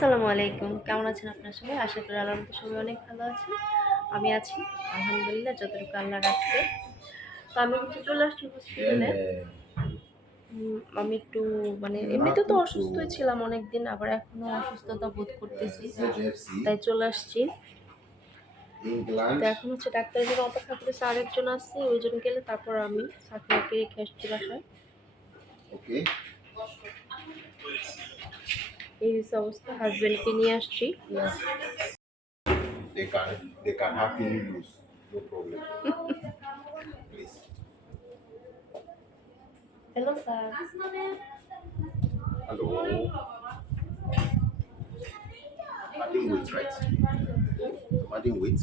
আসসালামু আলাইকুম। কেমন আছেন আপনার সবাই? আশা করি আল্লাহর মতো সবাই অনেক ভালো আছেন। আমি আছি আলহামদুলিল্লাহ যতটুকু আল্লাহ রাখছে। তো আমি হচ্ছে চলে আসছি হসপিটালে আমি একটু মানে এমনিতে তো অসুস্থই ছিলাম অনেক দিন আবার এখনও অসুস্থতা বোধ করতেছি। তাই চলে আসছি। তো এখন হচ্ছে ডাক্তারের জন্য অপেক্ষা করেছে আরেকজন আসছে ওইজন গেলে তারপর আমি সাকিনাকে রেখে আসছি বাসায়। Okay. এই হচ্ছে অবস্থা হাজব্যান্ডকে নিয়ে আসছি They can they can happily lose, no problem. Please. Hello sir Hello. Adding weight, right? Adding weight.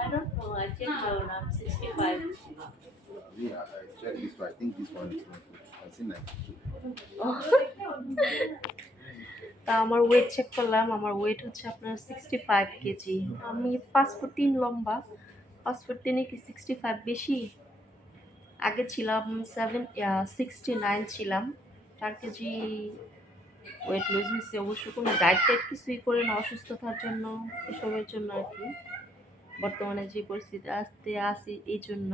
I don't know. I checked your I'm 65. Me, I, I checked this one. I think this one is not good. I see 92. তা আমার wait check করলাম, আমার wait হচ্ছে আপনার sixty five KG আমি পাঁচ foot তিন লম্বা, পাঁচ ফুট তিনে কি সিক্সটি ফাইভ বেশি? আগে ছিলাম সেভেন সিক্সটি নাইন ছিলাম। চার কেজি ওয়েট লুজ হয়েছে, অবশ্য কোনো ডায়েট টাইট কিছুই করে না অসুস্থতার জন্য, এসবের জন্য আর কি। বর্তমানে যে পরিস্থিতি আসতে আসি এই জন্য।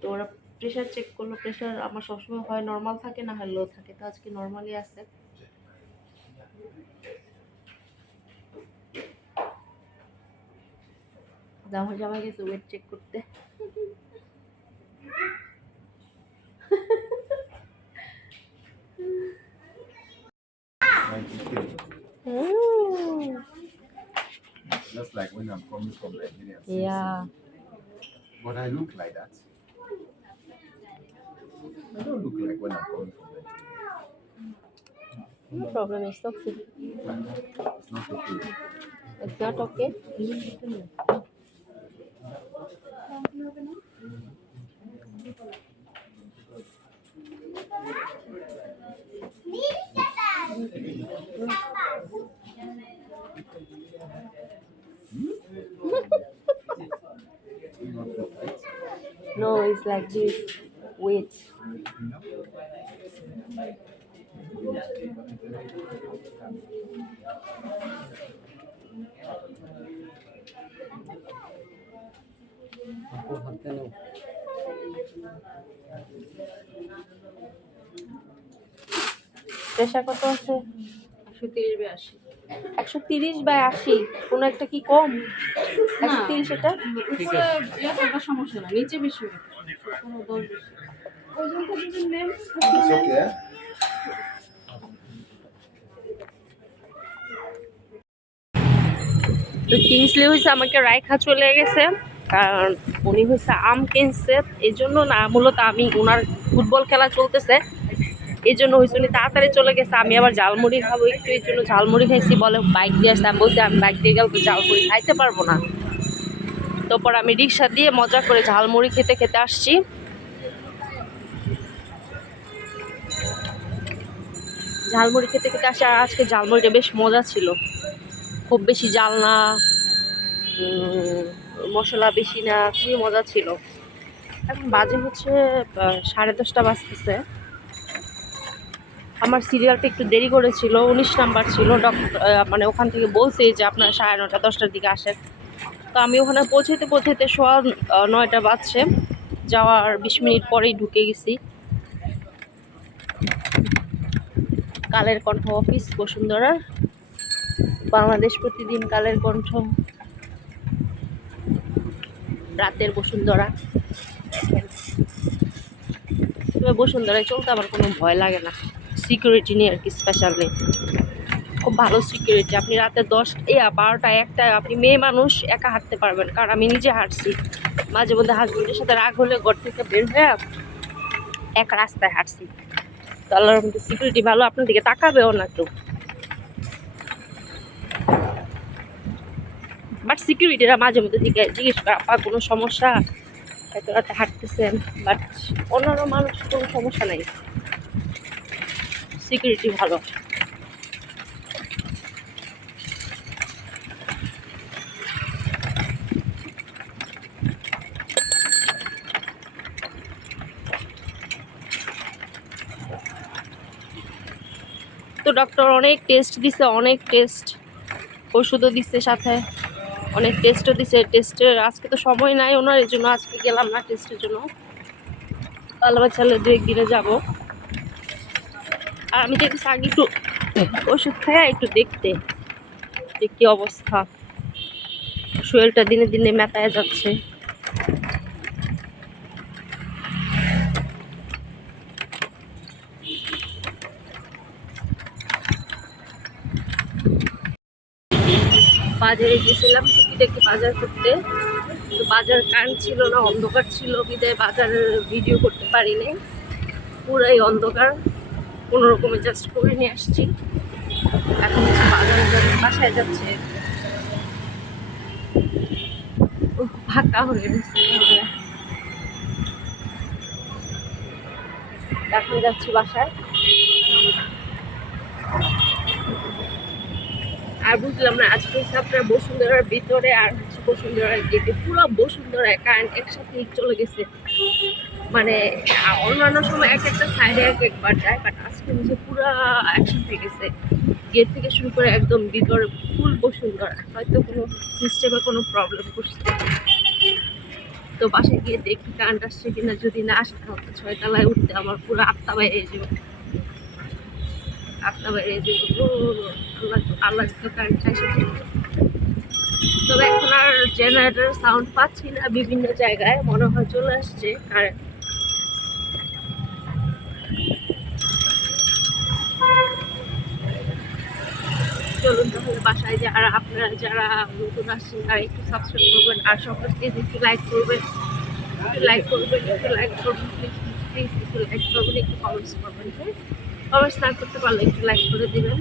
তো ওরা প্রেশার চেক করল প্রেশার আমার সবসময় হয় নর্মাল থাকে না হয় লো থাকে। তো আজকে নর্মালি আছে। জামা জামা গেছে ওয়েট চেক করতে Ninety-three. Mm. Just like when I'm coming from Nigeria. Yeah. But I look like that. I don't look like when I'm coming from Nigeria. No problem. It's okay. It's not okay. It's not okay. No, it's like this. Wait. Pressure কত আছে একশো তিরিশ by আশি একশো তিরিশ by আশি কোনো একটা কি কম উপরে সমস্যা না নিচে বেশি কোনো? তো কিংসলি হয়েছে আমাকে রায়খা চলে গেছে কারণ উনি হয়েছে আম কিনছে। এই জন্য না মূলত আমি ওনার ফুটবল খেলা চলতেছে। এই জন্য হয়েছে উনি তাড়াতাড়ি চলে গেছে। আমি আবার ঝালমুড়ি খাব একটু এই জন্য ঝালমুড়ি খাইছি বলে বাইক দিয়ে আসতে আমি বলছি আমি বাইক দিয়ে গেলে তো ঝালমুড়ি খাইতে পারব না। তারপর আমি রিক্সা দিয়ে মজা করে ঝালমুড়ি খেতে খেতে আসছি। ঝালমুড়ি খেতে খেতে আসে, আর আজকে ঝালমুড়িটা বেশ মজা ছিল। খুব বেশি জাল না মশলা বেশি না, খুবই মজা ছিল। এখন বাজে হচ্ছে সাড়ে দশটা বাজতেছে। আমার সিরিয়ালটা একটু দেরি করেছিল, উনিশ নাম্বার ছিল, ডক্টর মানে ওখান থেকে বলছে যে আপনার সাড়ে নটা, দশটার দিকে আসেন। তো আমি ওখানে পৌঁছাতে পৌঁছাতে সোয়া নয়টা বাজছে। যাওয়ার বিশ মিনিট পরেই ঢুকে গেছি। কালের কণ্ঠ অফিস, বসুন্ধরা। বাংলাদেশ প্রতিদিন কালের কণ্ঠ। রাতের বসুন্ধরা। তবে বসুন্ধরায় চলতে আমার কোনো ভয় লাগে না। সিকিউরিটি নিয়ে আর কি স্পেশালি খুব ভালো সিকিউরিটি আপনি রাতে দশ, এ বারোটা একটা আপনি মেয়ে মানুষ, একা হাঁটতে পারবেন। কারণ আমি নিজে হাঁটছি। মাঝে মধ্যে হাজবেন্ডের সাথে রাগ হলে ঘর থেকে বের হয়ে এক রাস্তায় হাঁটছি। তো আল্লাহর সিকিউরিটি ভালো। আপনার দিকে তাকাবেও না কেউ বাট সিকিউরিটিরা মাঝে মধ্যে জিজ্ঞেস করে কোনো সমস্যা? এত রাতে হাঁটতেছেন। বাট অন্যান্য মানুষ কোনো সমস্যা নাই। সিকিউরিটি ভালো। তো ডক্টর অনেক টেস্ট দিছে, অনেক টেস্ট ওষুধও দিচ্ছে সাথে। অনেক টেস্টও দিছে। টেস্টের আজকে তো সময় নাই ওনার এই জন্য আজকে গেলাম না টেস্টের জন্য। আল্লাহ চালে দু একদিনে যাব। আর আমি দেখছি আগে একটু ওষুধ খাই একটু দেখতে, যে কী অবস্থা। শরীরটা দিনে দিনে মেতায় যাচ্ছে। বাজারে গেছিলাম টুকিটাকি বাজার করতে। তো বাজার কান ছিল না, অন্ধকার ছিল, বিদায় বাজার ভিডিও করতে পারিনি। পুরাই অন্ধকার। কোনো রকমে জাস্ট করে নিয়ে আসছি। এখন বাজারে বাসায় যাচ্ছে। ফাঁকা হয়ে গেছে এখন যাচ্ছি বাসায়। আর বুঝলাম না, আজকে আপনার বসুন্ধরার ভিতরে আর হচ্ছে বসুন্ধরার গেটে। পুরো বসুন্ধরায় কারেন্ট একসাথে চলে গেছে। মানে অন্যান্য সময় এক একটা সাইডে এক একবার যায় বাট আজকে হচ্ছে পুরো একসাথে গেছে। গেট থেকে শুরু করে একদম ভিতরে ফুল বসুন্ধরা। হয়তো কোনো সিস্টেমে কোনো প্রবলেম করছে। তো বাসায় গিয়ে দেখি কারেন্ট আসছে কিনা, যদি না আসে, তাহলে ছয়তলায় উঠতে আমার পুরো আটটা বাইরে যাবে। তবে এখন আর জেনারেটর সাউন্ড পাচ্ছি না, বিভিন্ন জায়গায় মনে হয় চলে আসছে কারেন্ট চলুন তাহলে বাসায় যারা, আপনারা যারা নতুন আসছেন, তারা একটু সাবস্ক্রাইব করবেন আর সকলকে একটু লাইক করবেন লাইক করবেন, একটু লাইক করবেন প্লিজ প্লিজ একটু লাইক করবেন, একটু কমেন্টস করবেন হ্যাঁ কমেন্টস না করতে পারলে একটু লাইক করে দিবেন।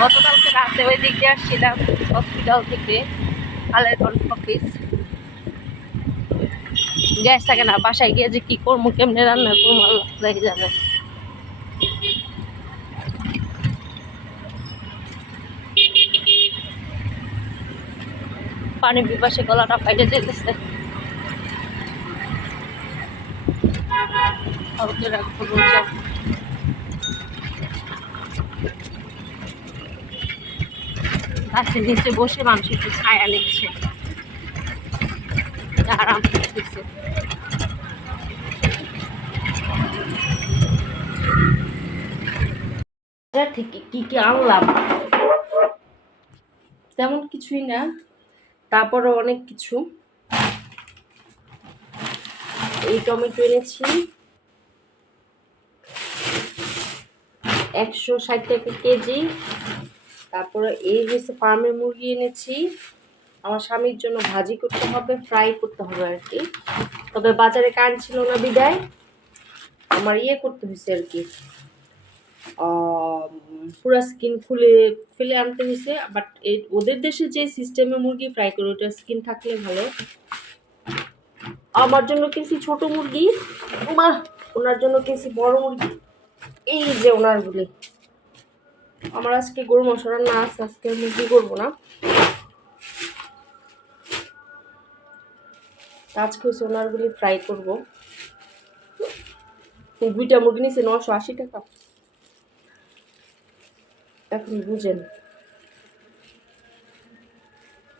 গতকালকে রাতে ওই দিক আসছিলাম হসপিটাল থেকে আলেরকন অফিস গ্যাস থাকে না, বাসায় গিয়ে যে কি করব, কেমনে রান্না করব, আল্লাহ দেখে পানি বিপাশে গলাটা ফাইটে যেতেছে গাছের নিচে বসে মানুষ একটু ছায়া নিচ্ছে। আরাম করতেছে। থেকে কি কি আনলাম? তেমন কিছুই না। তারপরে অনেক কিছু। এই টমেটো এনেছি। একশো ষাট টাকা কেজি। তারপরে এই হচ্ছে ফার্মের মুরগি এনেছি। আমার স্বামীর জন্য ভাজি করতে হবে, ফ্রাই করতে হবে আর কি। তবে বাজারে কান ছিল না বিদায়। আমার ইয়ে করতে হয়েছে আর কি। পুরো স্কিন খুলে ফেলে আনতে হয়েছে বাট এই ওদের দেশে যে সিস্টেমে মুরগি ফ্রাই করে ওটা স্কিন থাকলে ভালো। আমার জন্য কিনছি ছোট মুরগি মা ওনার জন্য কিনছি বড় মুরগি। এই যে ওনারগুলি আমার আজকে গরু মাংস না আছে, আজকে মুরগি করব না। আজকে ওনারগুলি ফ্রাই করব। দুইটা মুরগি নিয়েছে নশো আশি টাকা। এখন বুঝেন।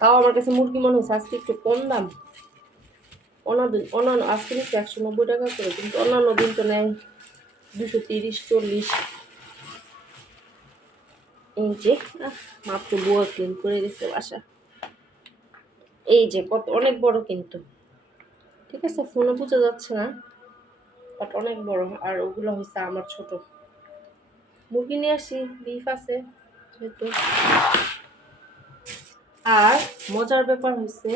তাও আমার কাছে মুরগি মনে হচ্ছে আজকে একটু কম দাম। অন্যান্য অন্যান্য আজকে নিচ্ছে একশো নব্বই টাকা করে, কিন্তু অন্যান্য দিন তো নেয় দুশো তিরিশ, চল্লিশ। এই যে মাত্র বুয়া ক্লিন করে দিচ্ছে বাসা। এই যে, কত অনেক বড় কিন্তু। ঠিক আছে, ফোনে বোঝা যাচ্ছে না বাট অনেক বড়। আর ওগুলো হয়েছে আমার ছোট। মুরগি নিয়ে আসি বিফ আছে যেহেতু। আর মজার ব্যাপার হয়েছে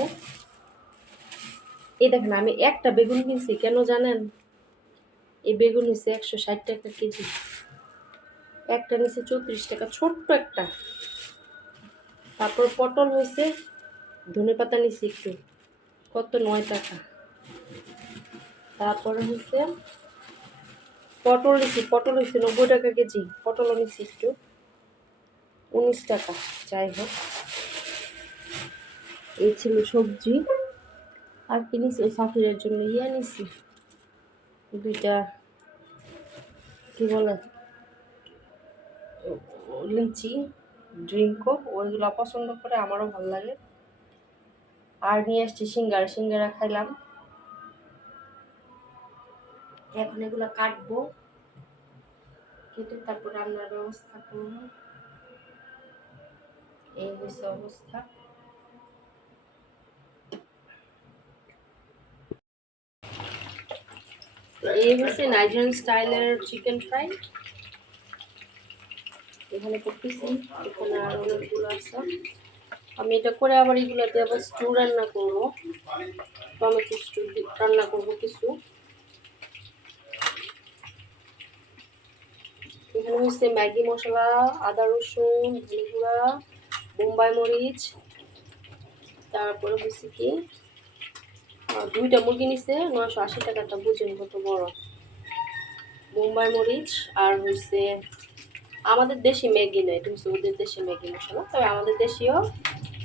এই দেখেন আমি একটা বেগুন কিনছি, কেন জানেন? এই বেগুন হচ্ছে একশো ষাট টাকা কেজি। একটা নিচে চৌত্রিশ টাকা, ছোট্ট একটা। তারপর পটল হয়েছে ধনে পাতা নিছি একটু, কত নয় টাকা। তারপরে হচ্ছে পটল নিছি, পটল হয়েছে নব্বই টাকা কেজি। পটল নিছি একটু উনিশ টাকা, যাই হোক। এই ছিল সবজি। আর কি ওই সাফিরের জন্য ইয়ে নিছি। দুইটা, কি বলে? লিচি ড্রিঙ্কও ওইগুলো পছন্দ করে আমারও ভালো লাগে। আর নিয়ে আসছি সিঙ্গারা সিঙ্গারা খাইলাম। এখন এগুলো কাটবো। কেটে তারপর রান্নার ব্যবস্থা করব। এই হয়েছে অবস্থা। এই হচ্ছে নাইজেরিয়ান স্টাইলের চিকেন ফ্রাই। এখানে করতেছি এখানে আর অনেকগুলো আছে। আমি এটা করে আবার এগুলো দিয়ে আবার স্টু রান্না করব। টমেটো স্টু রান্না করব কিছু। হচ্ছে ম্যাগি মশলা, আদা রসুন, ধনে গুঁড়া, বোম্বাই মরিচ, তারপরে হচ্ছে কি দুইটা মুরগি নিছে, নয়শো আশি টাকাটা বুঝেন কত বড়। বোম্বাই মরিচ আর হচ্ছে আমাদের দেশি ম্যাগি নয় এটা হচ্ছে ওদের দেশি ম্যাগি মশলা, তবে আমাদের দেশীয়,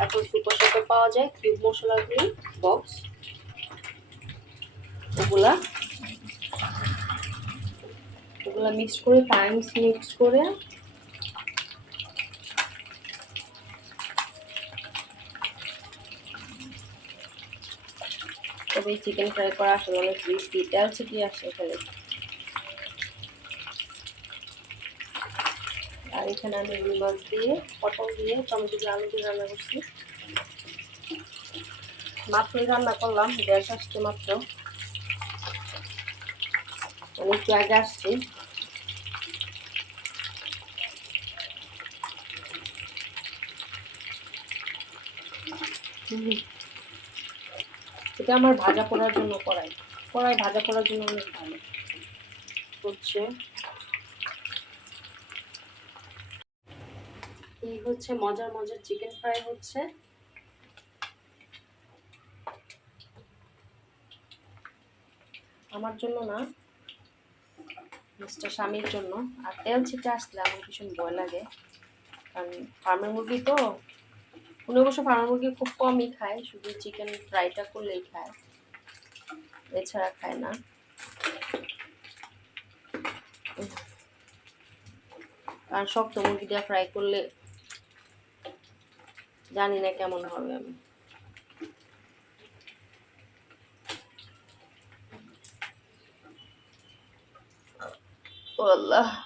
এখন সুপার শপে পাওয়া যায় কিউব মশলাগুলি বক্স ওগুলা। ওগুলা মিক্স করে টাইমস মিক্স করে। তবে চিকেন ফ্রাই করা আসলে অনেক রিস্কি তেল ছিটিয়ে আসে এখানে আর এখানে আমি রুই মাছ দিয়ে, পটল দিয়ে, টমেটো দিয়ে আলু দিয়ে রান্না করছি। মাত্রই রান্না করলাম গ্যাস আসছে মাত্র। একটু আগে আসছি? এটা আমার ভাজা পোড়ার জন্য কড়াই। কড়াই ভাজা পোড়ার জন্য অনেক ভালো। হচ্ছে এই হচ্ছে মজার মজার চিকেন ফ্রাই হচ্ছে। আমার জন্য না মিস্টার স্বামীর জন্য, আর তেল ছিটে আসলে আমার ভীষণ ভয় লাগে। কারণ ফার্মের মুরগি তো উনি অবশ্য ফার্মের মুরগি খুব কমই খায়, শুধু চিকেন ফ্রাইটা করলেই খায়। এছাড়া খায় না। আর শক্ত মুরগি দিয়ে ফ্রাই করলে জানি না কেমন হবে আমি। আল্লাহ।